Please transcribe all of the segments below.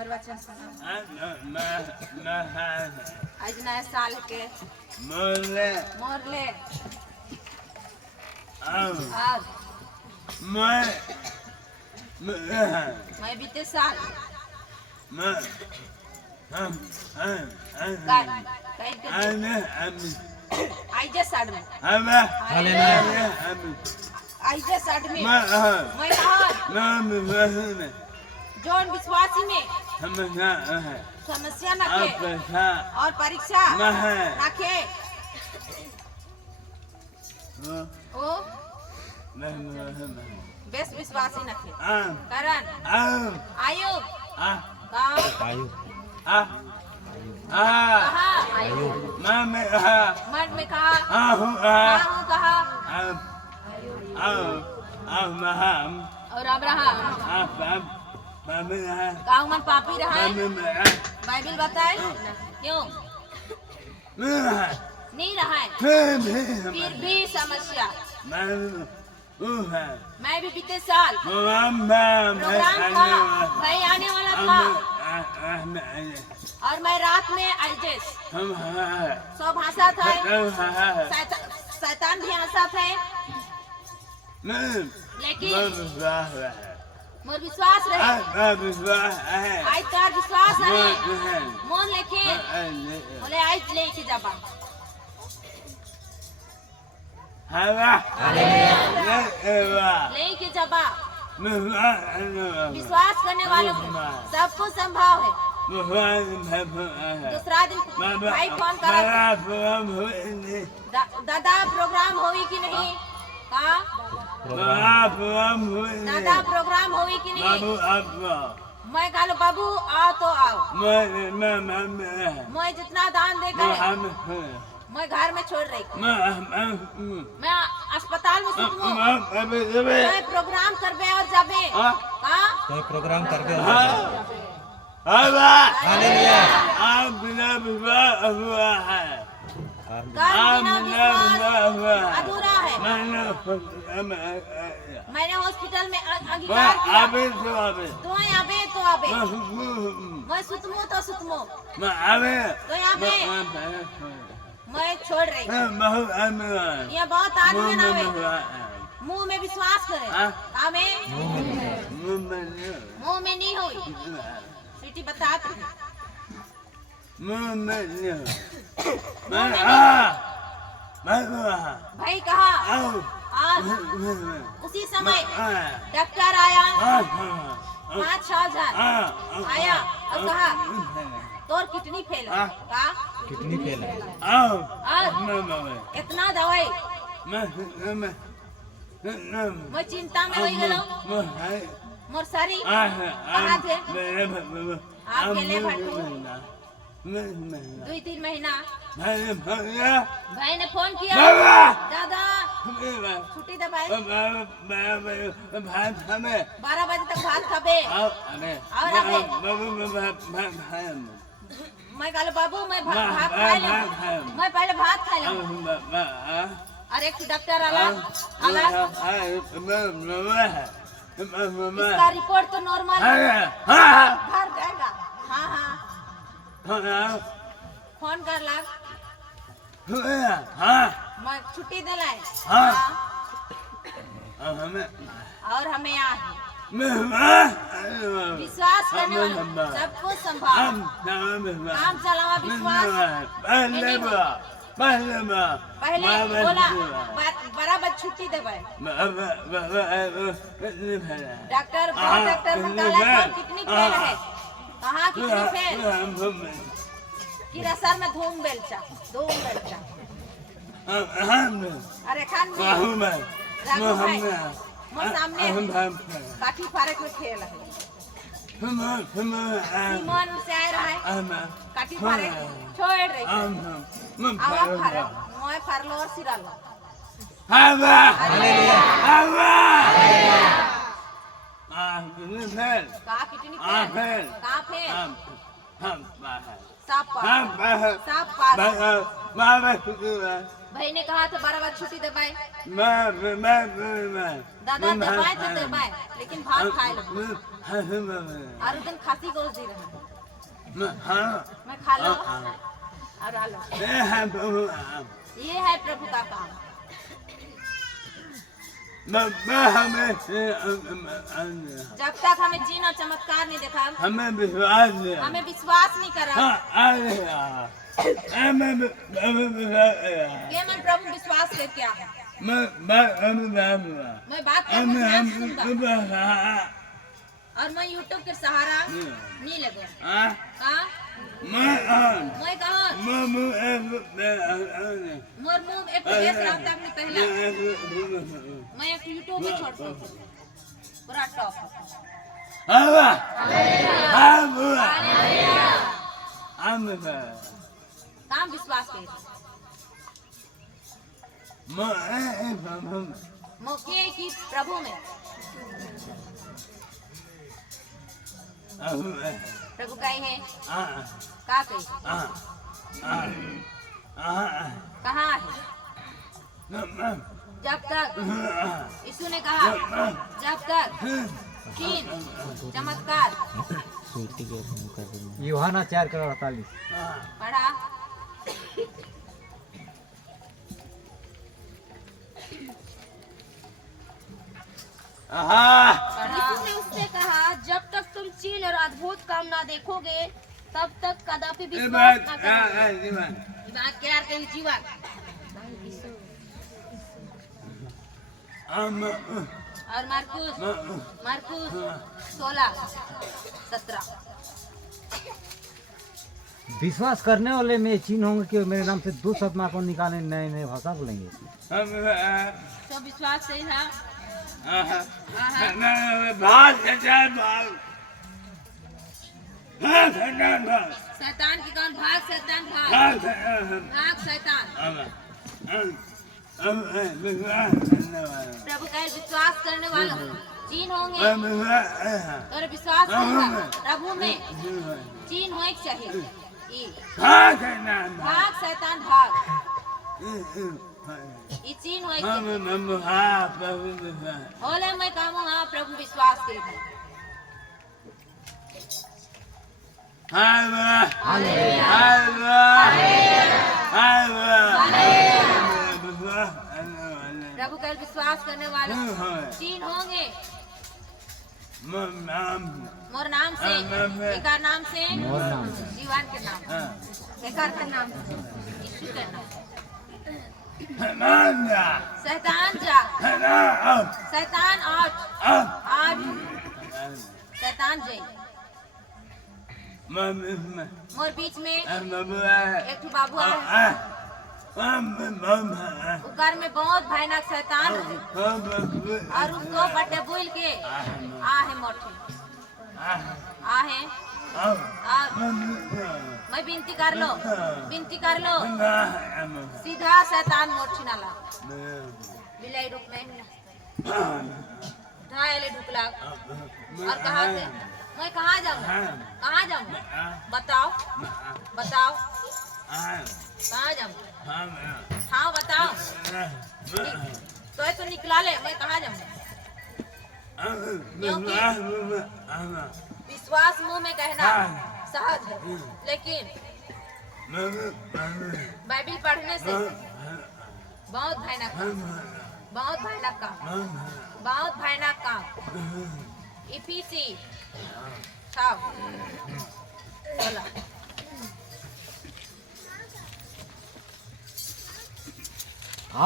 और वचन सुनाओ। आज नया साल के मोरले आज मैं बीते साल आई जस्ट एडमिट मैं जौन विश्वासी में समस्या न के और परीक्षा रखे ओ बेस विश्वासी न के करण आयुब मन में कहा और अब्राहम गाँव मन पापी रहा है बाइबिल बताए क्यों नहीं रहा है फिर भी समस्या मैं भी बीते साल प्रोग्राम था भाई आने वाला था और मैं रात में आइजेस सब हंसा था शैतान भी हंसा था लेकिन मोर विश्वास रहे आज तार विश्वास है मोन लेके बोले आज लेके जाबा लेके जाबा विश्वास करने वालों को सब कुछ संभव है। दूसरा दिन भाई फोन करा दादा प्रोग्राम होई कि नहीं कहा दादा प्रोग्राम होई कि नहीं मैं कहलो बाबू आओ तो आओ मैं जितना दान देकर मैं घर में छोड़ रही मैं अस्पताल में मैं प्रोग्राम करबे और जाबे प्रोग्राम करबे बिना विश्वास अधूरा है। मैंने हॉस्पिटल में अंगीकार किया तो आबे तो आबे मैं सुतमो तो सुतमो तो आबे मैं छोड़ रही ये बहुत आदमी ना मुंह में विश्वास करे आमे मुंह में नहीं हुई सीटी बता भाई कहा आज उसी समय डॉक्टर आया 5-6 जन आया और कहा तोर किडनी फेल है का किडनी फेल है इतना दवाई मैं चिंता में हो गलो मोर सारी कहा थे आप गेले भटू 2-3 महीना भाई ने फोन किया दादा छुट्टी दे भाई 12 बजे तक भात खाबे और मैं कहलो बाबू मैं भात खा ले मैं पहले भात खा ले और एक डॉक्टर आला इसका रिपोर्ट तो नॉर्मल है घर जाएगा हाँ फोन कर लाग मैं छुट्टी दिलाए और हमें यहाँ विश्वास करने वाले सब कुछ संभाल काम चलावा विश्वास पहले बोला 12 बजे छुट्टी देवे डॉक्टर कितनी फेल है कहाँ कितनी फेल किरा सर में धूम बेलचा अरे खान मोर सामने काठी फारक में खेल है सीमन से आए रहा है काठी फारक छोड़ रही आवा फारक मोय फारलो और सिरालो का कितनी फेल का फेल साफ पास भाई ने कहा था 12 बजे छुट्टी दबाए मैं दादा दबाए तो दबाए लेकिन भात खाए लो और उस दिन खांसी गोश्त दे रहे मैं खा लो और आ लो ये है प्रभु का काम जब तक हमें चिन्ह और चमत्कार नहीं देखा हमें विश्वास नहीं करा ये मन प्रभु विश्वास लेके आ मैं बात करूंगा और मैं यूट्यूब के सहारा नहीं लगे मैं कहा मोर मुंह एक देश रात तक नहीं पहला मैं एक यूट्यूब पे छोड़ सकती पूरा टॉप काम विश्वास के मौके की प्रभु में प्रभु का ही है का कही कहाँ है जब तक यीशु ने कहा जब तक चिन्ह चमत्कार यूहन्ना 4:48 पढ़ा यीशु ने उससे कहा जब तक तुम चिन्ह और अद्भुत काम ना देखोगे तब तक कदापि विश्वास ना करोगे। बात क्या कही जीवन और मार्कुस 16:17 विश्वास करने वाले में चिन्ह होंगे कि मेरे नाम से दुष्ट आत्मा को निकालने नए नए भाषा बोलेंगे। तो विश्वास सही था शैतान की कौन भाग शैतान भाग शैतान प्रभु का विश्वास करने वालों चिन्ह होंगे और विश्वास होगा प्रभु में चिन्ह होने चाहिए भाग शैतान भाग ये चिन्ह होने होले मैं काम हाँ प्रभु विश्वास के प्रभु का विश्वास करने वाले चिन्ह होंगे मोर नाम से एका नाम से जीवन के नाम एकार का नाम यीशु का नाम शैतान जा शैतान आठ शैतान जय मोर बीच में एक बाबू उकार में बहुत भयानक शैतान और उसको बटे बोल के आहे मोटे आहे मैं विनती कर लो सीधा शैतान मोटी नाला बिलाई रूप में ढाई ढुकला और कहा से मैं कहाँ जाऊँ बताओ कहाँ जाऊँ हाँ बताओ तो निकला ले मैं कहाँ जाऊँ विश्वास मुंह में कहना सहज है लेकिन बाइबिल पढ़ने से बहुत भयानक काम इफिसी 6:16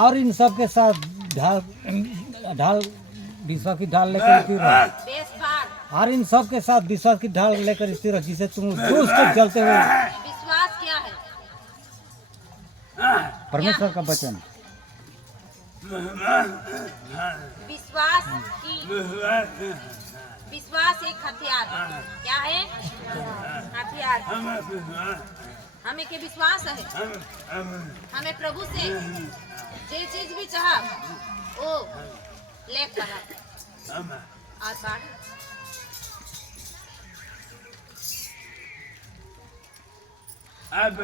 और इन सब के साथ ढाल विश्वास की ढाल लेकर स्थिर रहो और इन सब के साथ विश्वास की ढाल लेकर स्थिर रहो जिसे तुम दूर से जलते हुए विश्वास क्या है परमेश्वर का वचन विश्वास एक हथियार क्या है हथियार हमें के विश्वास है हमें प्रभु से जो चीज भी चाहा वो ले करा आसान अब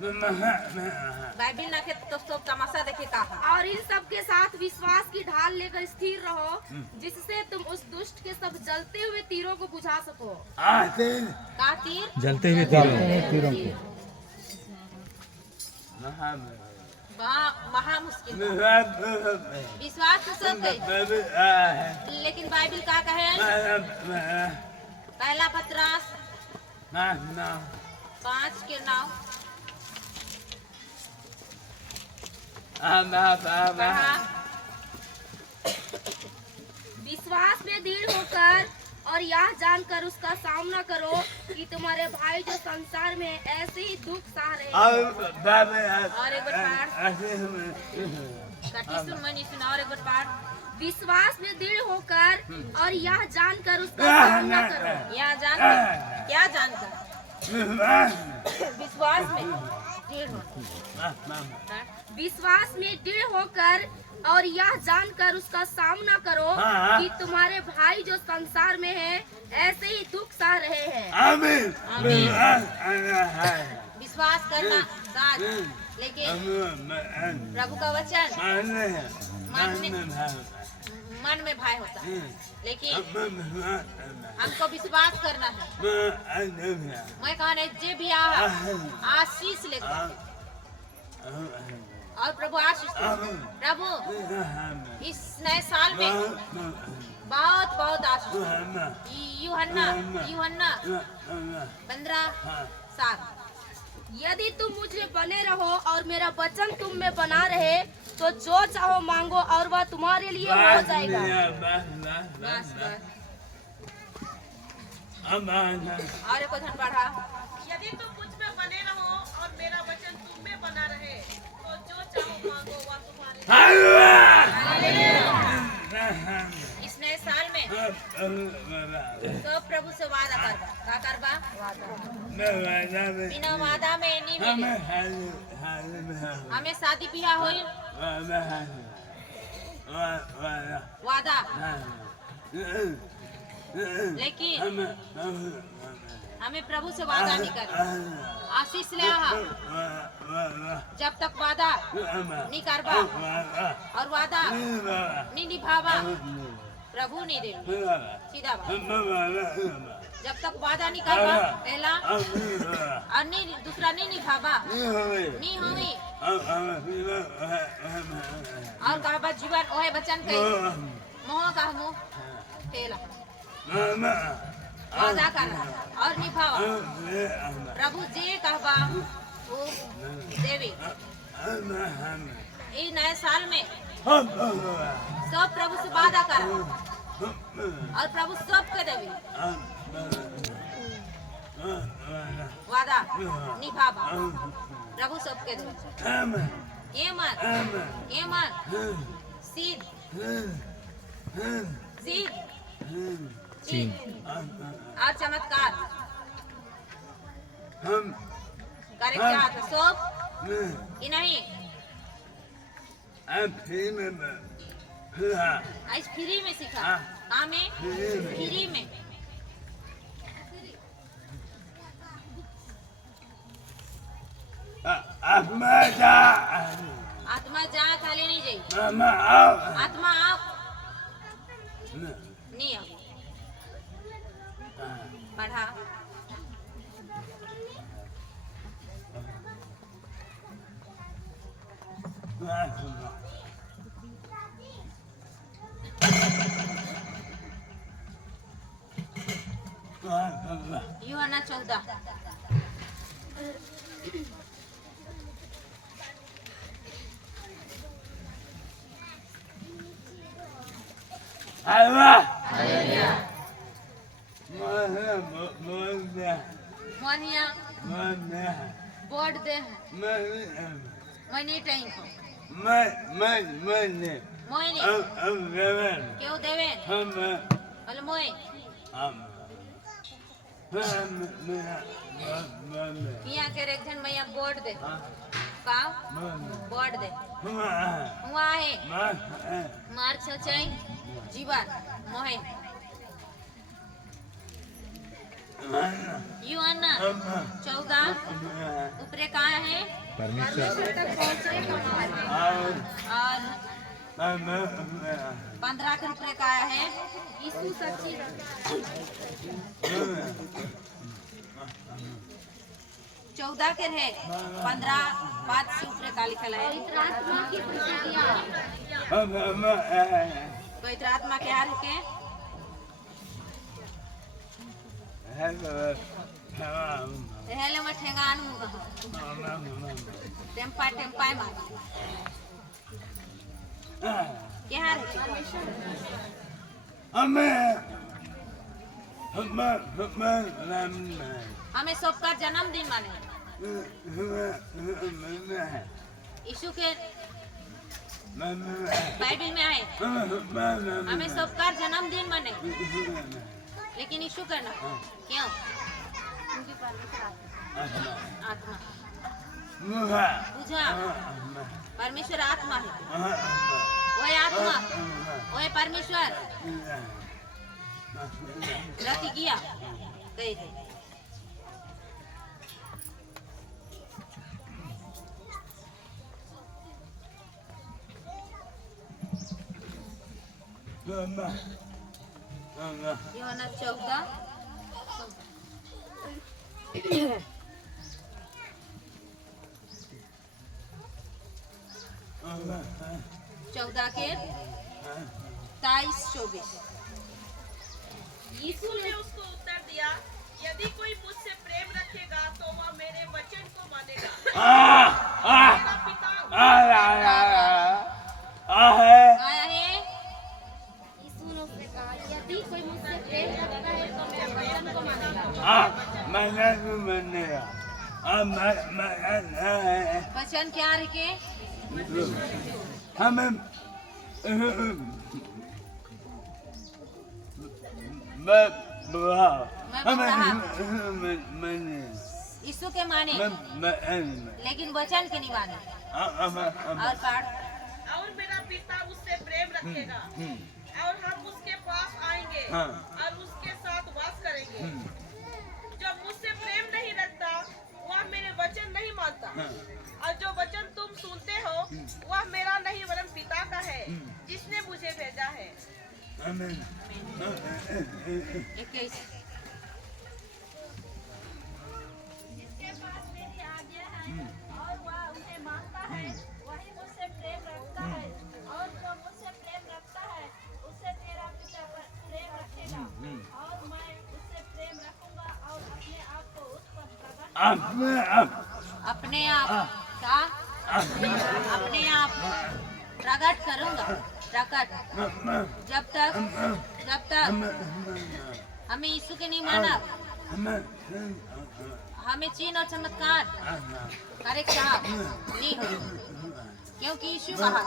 बाइबिल ना के तो सब तमाशा देखे कहा। और इन सब के साथ विश्वास की ढाल लेकर स्थिर रहो, जिससे तुम उस दुष्ट के सब जलते हुए तीरों को बुझा सको। का तीर? जलते हुए तीरों को। महा मुश्किल विश्वास तो सब कहे, लेकिन बाइबिल का कहे? पहला पत्रास 5 के 9 विश्वास में दृढ़ होकर और यह जानकर उसका सामना करो कि तुम्हारे भाई जो संसार में ऐसे ही दुख सह रहे हैं। और एक बार कटी सुन मनी सुना और एक बार विश्वास में दृढ़ होकर और यह जानकर उसका सामना करो। यह जानकर, क्या जानकर? विश्वास में दृढ़ होकर, विश्वास में दृढ़ होकर और यह जानकर उसका सामना करो कि तुम्हारे भाई जो संसार में हैं ऐसे ही दुख सह रहे हैं। विश्वास करना साज, लेकिन प्रभु का वचन मन में भय होता है, लेकिन हमको विश्वास करना है। मैं कहने जे भी आशीष लेकर और प्रभु आशीष प्रभु इस नए साल में बहुत बहुत आशीष। यूहन्ना 15:7 यदि तुम मुझ में बने रहो और मेरा वचन तुम में बना रहे तो जो चाहो मांगो और वह तुम्हारे लिए हो जाएगा। बस बस। और एक धन बढ़ा। यदि तुम मुझ में बने रहो और मेरा वचन तुम में बना रहे तो जो चाहो मांगो वह तुम्हारे इस नए साल में सब प्रभु से वादा करबा। का करबा? बिना वादा में नहीं मिले। हमें शादी ब्याह होई वादा, लेकिन हमें प्रभु से वादा नहीं करना। आशीष ले आहा जब तक वादा नहीं करबा और वादा नहीं निभावा प्रभु नहीं दे। सीधा बात, जब तक वादा नहीं करबा पहला और नहीं दूसरा नहीं निभावा नहीं होई और कहबा जीवन ओहे बचन कही मोह कहमु पहला वादा करना और निभावा। प्रभु जे कहबा वो देवी। इस नए साल में सब प्रभु से वादा कर और प्रभु सबके देवी वादा निभावा। प्रभु सबके देवी ये मन सीध चीन और चमत्कार करे चाहते सब कि नहीं? आज फ्री में सीखा में फ्री में आत्मा जा खाली नहीं जाई। आत्मा आप नहीं आओ पढ़ा यूहन्ना 14 मोनिया बोर्ड दे मनी टाइम को मोइनी क्यों देवे बोले मोई किया के रेखन मैया बोर्ड दे का बोर्ड दे हुआ है मार्च सचाई जीवन मोहे यू अन्ना 14 ऊपरे कहाँ है परमेश्वर तक पहुँचने का मार्ग है। और 15 के ऊपरे कहाँ है यीशु सच्ची 14 के है 15 बाद से ऊपरे का लिखल है पवित्र आत्मा की प्रतिज्ञा। पवित्र आत्मा के हार के हेले में ठेंगान मुगा टेम्पा टेम्पा मार के हार हमें सबका जन्मदिन माने यीशु के बाइबल में आए हमें सबका जन्मदिन माने लेकिन यीशु करना क्यों क्योंकि परमेश्वर आत्मा बुझा परमेश्वर आत्मा है वही आत्मा वही परमेश्वर प्रतिज्ञा कही थे यूहन्ना 14 के 23-24 यीशु ने उसको उत्तर दिया, यदि कोई मुझसे प्रेम रखेगा तो वह मेरे वचन को मानेगा। मेरा पिता आया है यीशु ने उससे कहा, यदि कोई मुझसे प्रेम रखता है तो मेरे वचन को मानेगा। वचन क्या रखे यीशु के माने लेकिन वचन के नहीं माने और पढ़ और मेरा पिता उससे प्रेम रखेगा और हम उसके पास आएंगे और उसके साथ वास करेंगे। जो मुझसे प्रेम नहीं रखता वह मेरे वचन नहीं मानता और जो वचन तुम सुनते हो वह मेरा नहीं वरन पिता का है जिसने मुझे भेजा है। 21 जिसके पास मेरी आज्ञा है और वह उन्हें मानता है वही मुझसे प्रेम रखता है और जो मुझसे प्रेम रखता है उससे तेरा पिता प्रेम रखेगा और मैं उससे प्रेम रखूंगा और अपने आप को उस पर प्रकट अपने आप का अपने आप प्रकट करूंगा प्रकट जब तक हमें यीशु के नहीं माना हमें चिन्ह और चमत्कार करे साहब नहीं हो क्योंकि यीशु कहा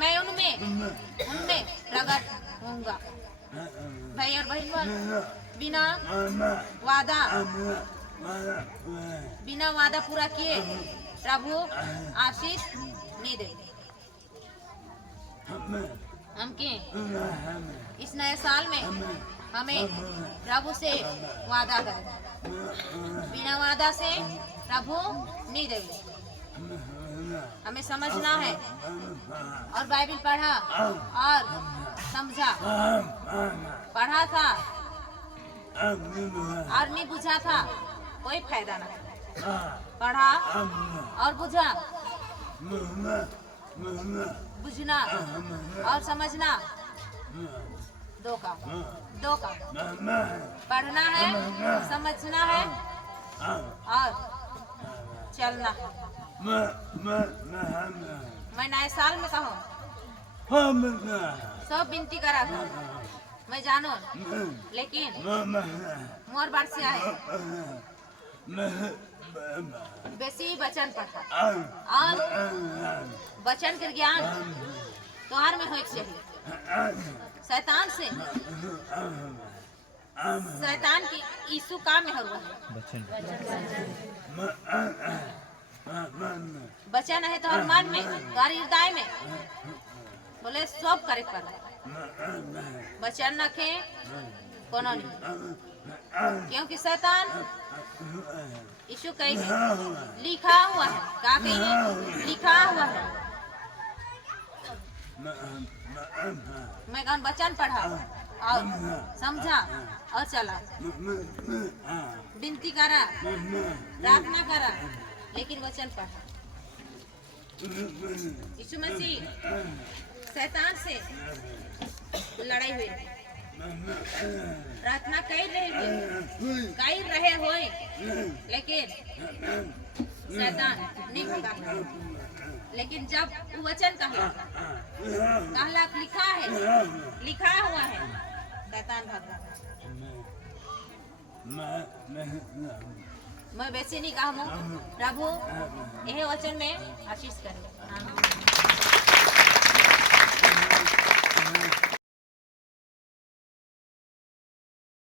मैं उनमें प्रकट होऊंगा। भाई और बहन बिना वादा पूरा किए प्रभु आशीष नहीं दे। हम के इस नए साल में हमें प्रभु से वादा करें बिना वादा से प्रभु नहीं देंगे। हमें समझना है और बाइबल पढ़ा और समझा पढ़ा था और नहीं बुझा था कोई फायदा ना पढ़ा और बुझा बुझना और समझना दो काम पढ़ना है समझना है और चलना। मैं नए साल में कहूँ सब विनती करा था मैं जानो लेकिन मोर बार से आए बेसी वचन पढ़ा और वचन के ज्ञान तोहार में हो चाहिए। शैतान की यीशु काम में हुआ वचन है तो हर मन में हर हृदय में बोले सब करे पर वचन रखे कोनो नहीं, क्योंकि शैतान यीशु कहेंगे लिखा हुआ है, क्या कहेंगे लिखा हुआ है। मैं कौन वचन पढ़ा और समझा और चला, विनती करा, प्रार्थना करा, लेकिन वचन पढ़ा। यीशु मसीह शैतान से लड़ाई हुई, प्रार्थना कर रहे होए, लेकिन शैतान नहीं भगा। लेकिन जब वो वचन कहला लिखा हुआ है, शैतान भागा। मैं वैसे नहीं कहूँ, प्रभु यह वचन में आशीष करे।